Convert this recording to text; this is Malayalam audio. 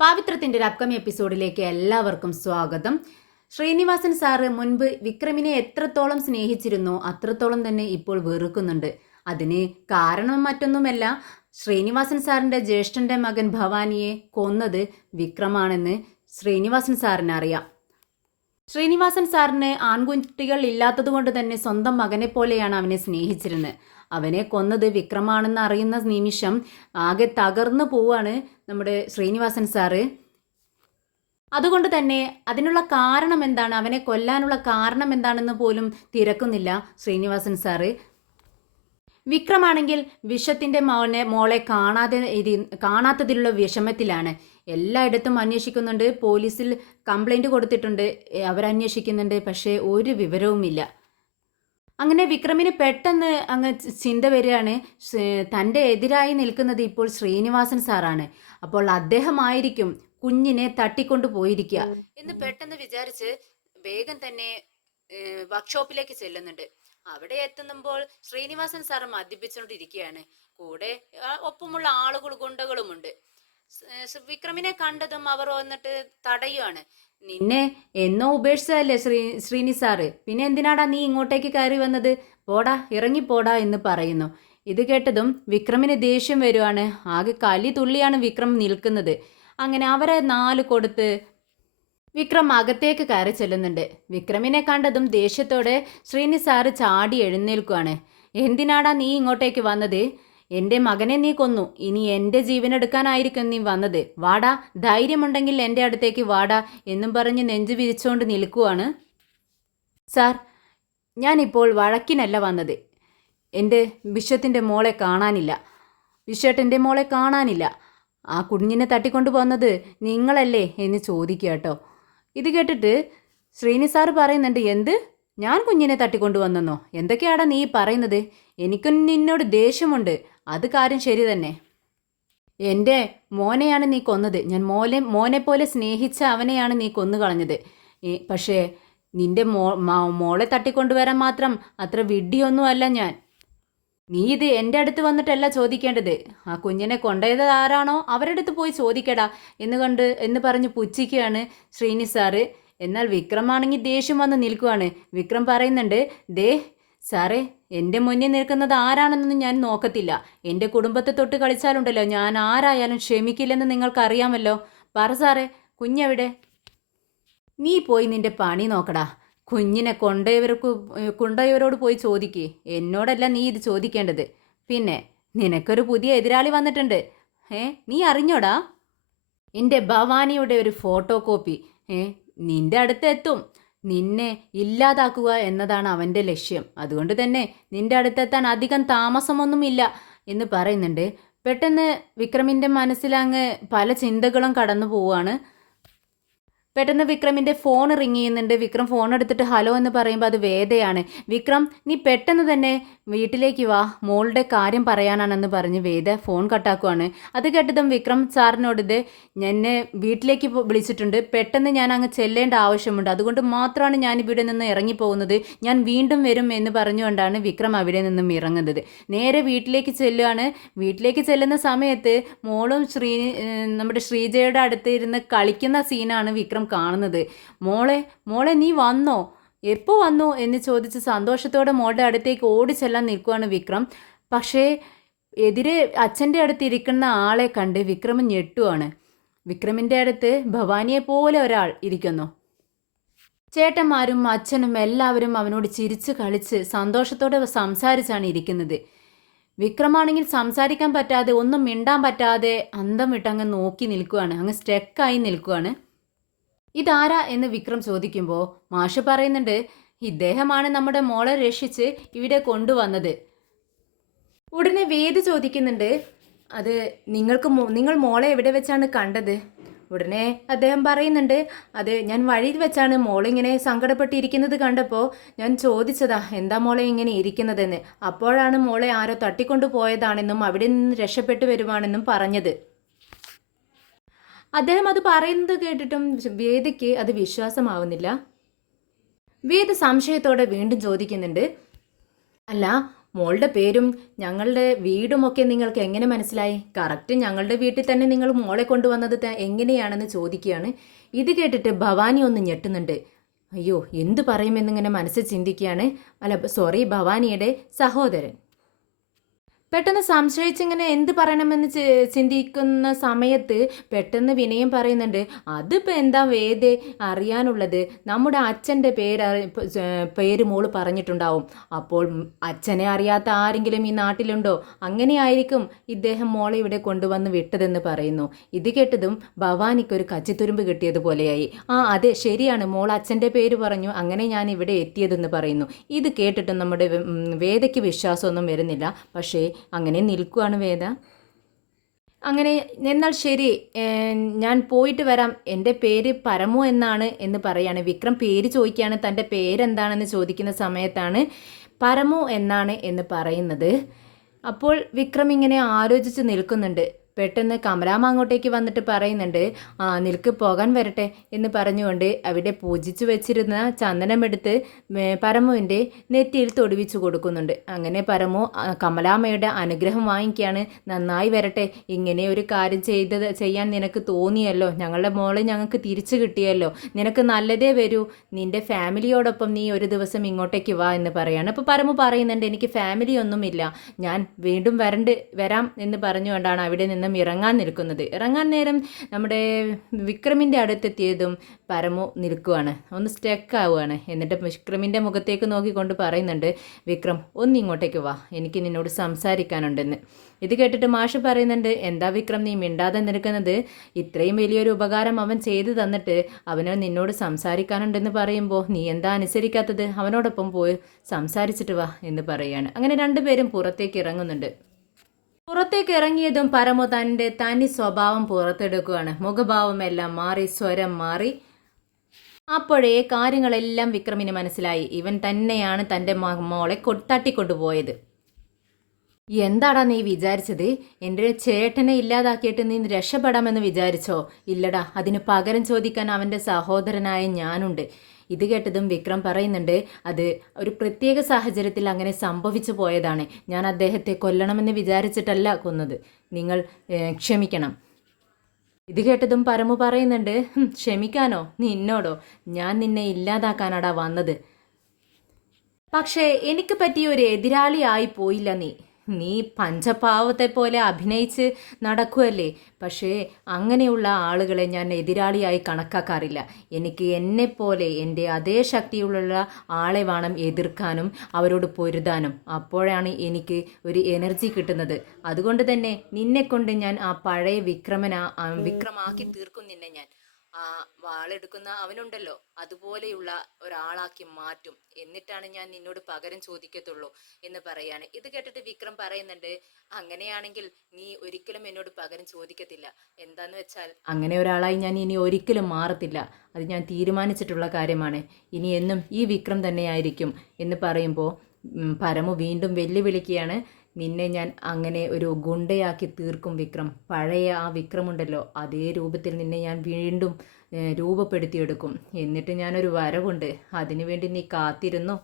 പാവിത്രത്തിൻ്റെ ഒരു അപ്കമിങ് എപ്പിസോഡിലേക്ക് എല്ലാവർക്കും സ്വാഗതം. ശ്രീനിവാസൻ സാറ് മുൻപ് വിക്രമിനെ എത്രത്തോളം സ്നേഹിച്ചിരുന്നോ അത്രത്തോളം തന്നെ ഇപ്പോൾ വെറുക്കുന്നുണ്ട്. അതിന് കാരണം മറ്റൊന്നുമല്ല, ശ്രീനിവാസൻ സാറിൻ്റെ ജ്യേഷ്ഠൻ്റെ മകൻ ഭവാനിയെ കൊന്നത് വിക്രമാണെന്ന് ശ്രീനിവാസൻ സാറിന് അറിയാം. ശ്രീനിവാസൻ സാറിന് ആൺകുട്ടികൾ ഇല്ലാത്തതുകൊണ്ട് തന്നെ സ്വന്തം മകനെ പോലെയാണ് അവനെ സ്നേഹിച്ചിരുന്നത്. അവനെ കൊന്നത് വിക്രമാണെന്ന് അറിയുന്ന നിമിഷം ആകെ തകർന്നു പോവാണ് നമ്മുടെ ശ്രീനിവാസൻ സാറ്. അതുകൊണ്ട് തന്നെ അതിനുള്ള കാരണം എന്താണ്, അവനെ കൊല്ലാനുള്ള കാരണം എന്താണെന്ന് പോലും തിരക്കുന്നില്ല ശ്രീനിവാസൻ സാറ്. വിക്രമാണെങ്കിൽ വിഷത്തിൻ്റെ മോളെ കാണാത്തതിലുള്ള വിഷമത്തിലാണ്. എല്ലായിടത്തും അന്വേഷിക്കുന്നുണ്ട്, പോലീസിൽ കംപ്ലൈൻറ്റ് കൊടുത്തിട്ടുണ്ട്, അവരന്വേഷിക്കുന്നുണ്ട്, പക്ഷേ ഒരു വിവരവുമില്ല. അങ്ങനെ വിക്രമിന് പെട്ടെന്ന് അങ്ങ് ചിന്ത വരികയാണ്, തൻ്റെ എതിരായി നിൽക്കുന്നത് ഇപ്പോൾ ശ്രീനിവാസൻ സാറാണ്. അപ്പോൾ അദ്ദേഹമായിരിക്കും കുഞ്ഞിനെ തട്ടിക്കൊണ്ടു പോയിരിക്കുക എന്ന് പെട്ടെന്ന് വിചാരിച്ച് വേഗം തന്നെ വർക്ക്ഷോപ്പിലേക്ക് ചെല്ലുന്നുണ്ട്. അവിടെ എത്തുമ്പോൾ ശ്രീനിവാസൻ സാർ മദ്യപിച്ചുകൊണ്ടിരിക്കുകയാണ്. കൂടെ ഒപ്പമുള്ള ആളുകൾ ഗുണ്ടകളുമുണ്ട്. വിക്രമിനെ കണ്ടതും അവർ വന്നിട്ട് തടയുകയാണ്. നിന്നെ എന്നോ ഉപേക്ഷിച്ചതല്ലേ ശ്രീനി സാറ്, പിന്നെ എന്തിനാടാ നീ ഇങ്ങോട്ടേക്ക് കയറി വന്നത്, പോടാ ഇറങ്ങിപ്പോടാ എന്ന് പറയുന്നു. ഇത് കേട്ടതും വിക്രമിന് ദേഷ്യം വരുവാണ്. ആകെ കലി തുള്ളിയാണ് വിക്രം നിൽക്കുന്നത്. അങ്ങനെ അവരെ 4 കൊടുത്ത് വിക്രം അകത്തേക്ക് കയറി ചെല്ലുന്നുണ്ട്. വിക്രമിനെ കണ്ടതും ദേഷ്യത്തോടെ ശ്രീനി സാറ് ചാടി എഴുന്നേൽക്കുകയാണ്. എന്തിനാടാ നീ ഇങ്ങോട്ടേക്ക് വന്നത്, എൻ്റെ മകനെ നീ കൊന്നു, ഇനി എൻ്റെ ജീവനെടുക്കാനായിരിക്കും നീ വന്നത്, വാടാ, ധൈര്യമുണ്ടെങ്കിൽ എൻ്റെ അടുത്തേക്ക് വാടാ എന്നും പറഞ്ഞ് നെഞ്ചു വിരിച്ചുകൊണ്ട് നിൽക്കുവാണ്. സാർ, ഞാനിപ്പോൾ വഴക്കിനല്ല വന്നത്, എൻ്റെ വിശ്വത്തിൻ്റെ മോളെ കാണാനില്ല, വിശ്വട്ടൻ്റെ മോളെ കാണാനില്ല, ആ കുഞ്ഞിനെ തട്ടിക്കൊണ്ടു പോകുന്നത് നിങ്ങളല്ലേ എന്ന് ചോദിക്കുക കേട്ടോ. ഇത് കേട്ടിട്ട് ശ്രീനി സാറ് പറയുന്നുണ്ട്, എന്ത്, ഞാൻ കുഞ്ഞിനെ തട്ടിക്കൊണ്ടുവന്നെന്നോ, എന്തൊക്കെയാടാ നീ പറയുന്നത്, എനിക്കും നിന്നോട് ദേഷ്യമുണ്ട്, അത് കാര്യം ശരി തന്നെ, എൻ്റെ മോനെയാണ് നീ കൊന്നത്, ഞാൻ മോനെ പോലെ സ്നേഹിച്ച അവനെയാണ് നീ കൊന്നു കളഞ്ഞത്. പക്ഷേ നിൻ്റെ മോളെ തട്ടിക്കൊണ്ടുവരാൻ മാത്രം അത്ര വിഡ്ഢിയൊന്നുമല്ല ഞാൻ. നീ ഇത് എൻ്റെ അടുത്ത് വന്നിട്ടല്ല ചോദിക്കേണ്ടത്, ആ കുഞ്ഞിനെ കൊണ്ടുപോയത് ആരാണോ അവരുടെ അടുത്ത് പോയി ചോദിക്കടാ എന്ന് പറഞ്ഞ് പുച്ഛിക്കുകയാണ് ശ്രീനി സാറ്. എന്നാൽ വിക്രമാണെങ്കിൽ ദേഷ്യം വന്ന് നിൽക്കുവാണ്. വിക്രം പറയുന്നുണ്ട്, ദേ സാറേ, എൻ്റെ മുന്നിൽ നിൽക്കുന്നത് ആരാണെന്നൊന്നും ഞാൻ നോക്കത്തില്ല, എൻ്റെ കുടുംബത്തെ തൊട്ട് കളിച്ചാലുണ്ടല്ലോ ഞാൻ ആരായാലും ക്ഷമിക്കില്ലെന്ന് നിങ്ങൾക്കറിയാമല്ലോ. പറ സാറേ, കുഞ്ഞെവിടെ, നീ പോയി നിൻ്റെ പണി നോക്കടാ, കുഞ്ഞിനെ കൊണ്ടുപോയവരോട് പോയി ചോദിക്കേ, എന്നോടല്ല നീ ഇത് ചോദിക്കേണ്ടത്. പിന്നെ നിനക്കൊരു പുതിയ എതിരാളി വന്നിട്ടുണ്ട്, നീ അറിഞ്ഞോടാ, എൻ്റെ ഭവാനിയുടെ ഒരു ഫോട്ടോ കോപ്പി നിൻ്റെ അടുത്ത് എത്തും, നിന്നെ ഇല്ലാതാക്കുക എന്നതാണ് അവൻ്റെ ലക്ഷ്യം, അതുകൊണ്ട് തന്നെ നിൻ്റെ അടുത്തെത്താൻ അധികം താമസമൊന്നുമില്ല എന്ന് പറയുന്നുണ്ട്. പെട്ടെന്ന് വിക്രമിൻ്റെ മനസ്സിലങ്ങ് പല ചിന്തകളും കടന്നു പോവുകയാണ്. പെട്ടെന്ന് വിക്രമിൻ്റെ ഫോൺ റിങ് ചെയ്യുന്നുണ്ട്. വിക്രം ഫോൺ എടുത്തിട്ട് ഹലോ എന്ന് പറയുമ്പോൾ അത് വേദയാണ്. വിക്രം, നീ പെട്ടെന്ന് തന്നെ വീട്ടിലേക്ക് വാ, മോളുടെ കാര്യം പറയാനാണെന്ന് പറഞ്ഞ് വേദ ഫോൺ കട്ടാക്കുവാണ്. അത് കേട്ടതും വിക്രം സാറിനോട് എന്നെ വീട്ടിലേക്ക് വിളിച്ചിട്ടുണ്ട്, പെട്ടെന്ന് ഞാൻ അങ്ങ് ചെല്ലേണ്ട ആവശ്യമുണ്ട്, അതുകൊണ്ട് മാത്രമാണ് ഞാൻ ഇവിടെ നിന്ന് ഇറങ്ങിപ്പോകുന്നത്, ഞാൻ വീണ്ടും വരും എന്ന് പറഞ്ഞുകൊണ്ടാണ് വിക്രം അവിടെ നിന്നും ഇറങ്ങുന്നത്. നേരെ വീട്ടിലേക്ക് ചെല്ലുകയാണ്. വീട്ടിലേക്ക് ചെല്ലുന്ന സമയത്ത് മോളും നമ്മുടെ ശ്രീജയുടെ അടുത്ത് ഇരുന്ന് കളിക്കുന്ന സീനാണ് വിക്രം കാണുന്നത്. മോളെ നീ വന്നോ, എപ്പോൾ വന്നു എന്ന് ചോദിച്ച് സന്തോഷത്തോടെ മോളുടെ അടുത്തേക്ക് ഓടിച്ചെല്ലാൻ നിൽക്കുവാണ് വിക്രം. പക്ഷേ എതിരെ അച്ഛൻ്റെ അടുത്ത് ഇരിക്കുന്ന ആളെ കണ്ട് വിക്രമൻ ഞെട്ടുവാണ്. വിക്രമിൻ്റെ അടുത്ത് ഭവാനിയെ പോലെ ഒരാൾ ഇരിക്കുന്നു. ചേട്ടന്മാരും അച്ഛനും എല്ലാവരും അവനോട് ചിരിച്ച് കളിച്ച് സന്തോഷത്തോടെ സംസാരിച്ചാണ് ഇരിക്കുന്നത്. വിക്രമാണെങ്കിൽ സംസാരിക്കാൻ പറ്റാതെ, ഒന്നും മിണ്ടാൻ പറ്റാതെ അന്തം വിട്ടങ്ങ് നോക്കി നിൽക്കുവാണ്, അങ്ങ് സ്റ്റക്കായി നിൽക്കുവാണ്. ഇതാരാ എന്ന് വിക്രം ചോദിക്കുമ്പോൾ മാഷ് പറയുന്നുണ്ട്, ഇദ്ദേഹമാണ് നമ്മുടെ മോളെ രക്ഷിച്ച് ഇവിടെ കൊണ്ടുവന്നത്. ഉടനെ വേദ് ചോദിക്കുന്നുണ്ട്, അത് നിങ്ങൾ മോളെ എവിടെ വെച്ചാണ് കണ്ടത്? ഉടനെ അദ്ദേഹം പറയുന്നുണ്ട്, അത് ഞാൻ വഴിയിൽ വെച്ചാണ് മോളിങ്ങനെ സങ്കടപ്പെട്ടിരിക്കുന്നത് കണ്ടപ്പോൾ ഞാൻ ചോദിച്ചതാ, എന്താ മോളെ ഇങ്ങനെ ഇരിക്കുന്നതെന്ന്. അപ്പോഴാണ് മോളെ ആരോ തട്ടിക്കൊണ്ടു പോയതാണെന്നും അവിടെ നിന്ന് രക്ഷപ്പെട്ടു വരുവാണെന്നും പറഞ്ഞത്. അദ്ദേഹം അത് പറയുന്നത് കേട്ടിട്ടും വേദയ്ക്ക് അത് വിശ്വാസമാവുന്നില്ല. വേദ സംശയത്തോടെ വീണ്ടും ചോദിക്കുന്നുണ്ട്, അല്ല, മോളുടെ പേരും ഞങ്ങളുടെ വീടുമൊക്കെ നിങ്ങൾക്ക് എങ്ങനെ മനസ്സിലായി? കറക്റ്റ് ഞങ്ങളുടെ വീട്ടിൽ തന്നെ നിങ്ങൾ മോളെ കൊണ്ടുവന്നത് എങ്ങനെയാണെന്ന് ചോദിക്കുകയാണ്. ഇത് കേട്ടിട്ട് ഭവാനി ഒന്ന് ഞെട്ടുന്നുണ്ട്. അയ്യോ എന്തു പറയുമെന്നിങ്ങനെ മനസ്സിൽ ചിന്തിക്കുകയാണ്. അല്ല സോറി, ഭവാനിയുടെ സഹോദരൻ. പെട്ടെന്ന് സംശയിച്ചിങ്ങനെ എന്ത് പറയണമെന്ന് ചിന്തിക്കുന്ന സമയത്ത് പെട്ടെന്ന് വിനയം പറയുന്നുണ്ട്, അതിപ്പോൾ എന്താ വേദേ അറിയാനുള്ളത്? നമ്മുടെ അച്ഛൻ്റെ പേര് മോള് പറഞ്ഞിട്ടുണ്ടാവും. അപ്പോൾ അച്ഛനെ അറിയാത്ത ആരെങ്കിലും ഈ നാട്ടിലുണ്ടോ? അങ്ങനെയായിരിക്കും ഇദ്ദേഹം മോളെ ഇവിടെ കൊണ്ടുവന്ന് വിട്ടതെന്ന് പറയുന്നു. ഇത് കേട്ടതും ഭവാനിക്കൊരു കച്ചിത്തുരുമ്പ് കിട്ടിയതുപോലെയായി. അതെ ശരിയാണ്, മോൾ അച്ഛൻ്റെ പേര് പറഞ്ഞു, അങ്ങനെ ഞാൻ ഇവിടെ എത്തിയതെന്ന് പറയുന്നു. ഇത് കേട്ടിട്ടും നമ്മുടെ വേദയ്ക്ക് വിശ്വാസമൊന്നും വരുന്നില്ല. പക്ഷേ അങ്ങനെ നിൽക്കുവാണ് വേദ. അങ്ങനെ എന്നാൽ ശരി, ഞാൻ പോയിട്ട് വരാം, എൻ്റെ പേര് പരമു എന്നാണ് എന്ന് പറയാണ്. വിക്രം പേര് ചോദിക്കുകയാണ്, തൻ്റെ പേരെന്താണെന്ന് ചോദിക്കുന്ന സമയത്താണ് പരമു എന്നാണ് എന്ന് പറയുന്നത്. അപ്പോൾ വിക്രം ഇങ്ങനെ ആലോചിച്ച് നിൽക്കുന്നുണ്ട്. പെട്ടെന്ന് കമലാമ്മ അങ്ങോട്ടേക്ക് വന്നിട്ട് പറയുന്നുണ്ട്, നിൽക്ക് പോകാൻ വരട്ടെ എന്ന് പറഞ്ഞുകൊണ്ട് അവിടെ പൂജിച്ചു വെച്ചിരുന്ന ചന്ദനമെടുത്ത് പരമുവിൻ്റെ നെറ്റിയിൽ തൊടുവിച്ചു കൊടുക്കുന്നുണ്ട്. അങ്ങനെ പരമു കമലാമ്മയുടെ അനുഗ്രഹം വാങ്ങിക്കുകയാണ്. നന്നായി വരട്ടെ, ഇങ്ങനെ ഒരു കാര്യം ചെയ്യാൻ നിനക്ക് തോന്നിയല്ലോ, ഞങ്ങളുടെ മോളെ ഞങ്ങൾക്ക് തിരിച്ചു കിട്ടിയല്ലോ, നിനക്ക് നല്ലതേ വരൂ, നിൻ്റെ ഫാമിലിയോടൊപ്പം നീ ഒരു ദിവസം ഇങ്ങോട്ടേക്ക് വാ എന്ന് പറയാണ്. അപ്പോൾ പരമു പറയുന്നുണ്ട്, എനിക്ക് ഫാമിലി ഒന്നുമില്ല, ഞാൻ വീണ്ടും വരാം എന്ന് പറഞ്ഞുകൊണ്ടാണ് അവിടെ നിന്ന് ഇറങ്ങാൻ നിൽക്കുന്നത്. ഇറങ്ങാൻ നേരം നമ്മുടെ വിക്രമിൻ്റെ അടുത്തെത്തിയതും പരമു നിൽക്കുവാണ്, ഒന്ന് സ്റ്റക്ക് ആവുകയാണ്. എന്നിട്ട് വിക്രമിൻ്റെ മുഖത്തേക്ക് നോക്കിക്കൊണ്ട് പറയുന്നുണ്ട്, വിക്രം ഒന്നിങ്ങോട്ടേക്ക് വാ, എനിക്ക് നിന്നോട് സംസാരിക്കാനുണ്ടെന്ന്. ഇത് കേട്ടിട്ട് മാഷ് പറയുന്നുണ്ട്, എന്താ വിക്രം നീ മിണ്ടാതെ നിൽക്കുന്നത്? ഇത്രയും വലിയൊരു ഉപകാരം അവൻ ചെയ്തു തന്നിട്ട് അവന് നിന്നോട് സംസാരിക്കാനുണ്ടെന്ന് പറയുമ്പോൾ നീ എന്താ അനുസരിക്കാത്തത്? അവനോടൊപ്പം പോയി സംസാരിച്ചിട്ട് വാ എന്ന് പറയുകയാണ്. അങ്ങനെ രണ്ടുപേരും പുറത്തേക്ക് ഇറങ്ങുന്നുണ്ട്. പുറത്തേക്ക് ഇറങ്ങിയതും പരമു തൻ്റെ തനി സ്വഭാവം പുറത്തെടുക്കുകയാണ്. മുഖഭാവമെല്ലാം മാറി, സ്വരം മാറി. അപ്പോഴേ കാര്യങ്ങളെല്ലാം വിക്രമിന് മനസ്സിലായി. ഇവൻ തന്നെയാണ് തൻ്റെ മോളെ തട്ടിക്കൊണ്ടുപോയത്. എന്താടാ നീ വിചാരിച്ചത്? എൻ്റെ ചേട്ടനെ ഇല്ലാതാക്കിയിട്ട് നീ രക്ഷപ്പെടാമെന്ന് വിചാരിച്ചോ? ഇല്ലടാ, അതിന് പകരം ചോദിക്കാൻ അവൻ്റെ സഹോദരനായ ഞാനുണ്ട്. ഇത് കേട്ടതും വിക്രം പറയുന്നുണ്ട്, അത് ഒരു പ്രത്യേക സാഹചര്യത്തിൽ അങ്ങനെ സംഭവിച്ചു പോയതാണ്. ഞാൻ അദ്ദേഹത്തെ കൊല്ലണമെന്ന് വിചാരിച്ചിട്ടല്ല കൊന്നത്. നിങ്ങൾ ക്ഷമിക്കണം. ഇത് കേട്ടതും പരമു പറയുന്നുണ്ട്, ക്ഷമിക്കാനോ? നിന്നോടോ? ഞാൻ നിന്നെ ഇല്ലാതാക്കാനാടാ വന്നത്. പക്ഷേ എനിക്ക് പറ്റിയ ഒരു എതിരാളിയായി പോയില്ല നീ. നീ പഞ്ചപാവത്തെ പോലെ അഭിനയിച്ച് നടക്കുമല്ലേ. പക്ഷേ അങ്ങനെയുള്ള ആളുകളെ ഞാൻ എതിരാളിയായി കണക്കാക്കാറില്ല. എനിക്ക് എന്നെപ്പോലെ എൻ്റെ അതേ ശക്തിയുള്ള ആളെ വേണം എതിർക്കാനും അവരോട് പൊരുതാനും. അപ്പോഴാണ് എനിക്ക് ഒരു എനർജി കിട്ടുന്നത്. അതുകൊണ്ട് തന്നെ നിന്നെക്കൊണ്ട് ഞാൻ ആ പഴയ വിക്രമാക്കി തീർക്കും നിന്നെ ഞാൻ. ആ വാളെടുക്കുന്ന അവനുണ്ടല്ലോ, അതുപോലെയുള്ള ഒരാളാക്കി മാറ്റും. എന്നിട്ടാണ് ഞാൻ നിന്നോട് പകരം ചോദിക്കത്തുള്ളൂ എന്ന് പറയാണ്. ഇത് കേട്ടിട്ട് വിക്രം പറയുന്നുണ്ട്, അങ്ങനെയാണെങ്കിൽ നീ ഒരിക്കലും എന്നോട് പകരം ചോദിക്കത്തില്ല. എന്താന്ന് വെച്ചാൽ അങ്ങനെ ഒരാളായി ഞാൻ ഇനി ഒരിക്കലും മാറത്തില്ല. അത് ഞാൻ തീരുമാനിച്ചിട്ടുള്ള കാര്യമാണ്. ഇനി എന്നും ഈ വിക്രം തന്നെയായിരിക്കും എന്ന് പറയുമ്പോൾ പരമു വീണ്ടും വെല്ലുവിളിക്കുകയാണ്. നിന്നെ ഞാൻ അങ്ങനെ ഒരു ഗുണ്ടയാക്കി തീർക്കും വിക്രം. പഴയ ആ വിക്രമുണ്ടല്ലോ, അതേ രൂപത്തിൽ നിന്നെ ഞാൻ വീണ്ടും രൂപപ്പെടുത്തിയെടുക്കും. എന്നിട്ട് ഞാനൊരു വരവുണ്ട്, അതിനുവേണ്ടി നീ കാത്തിരുന്നോ.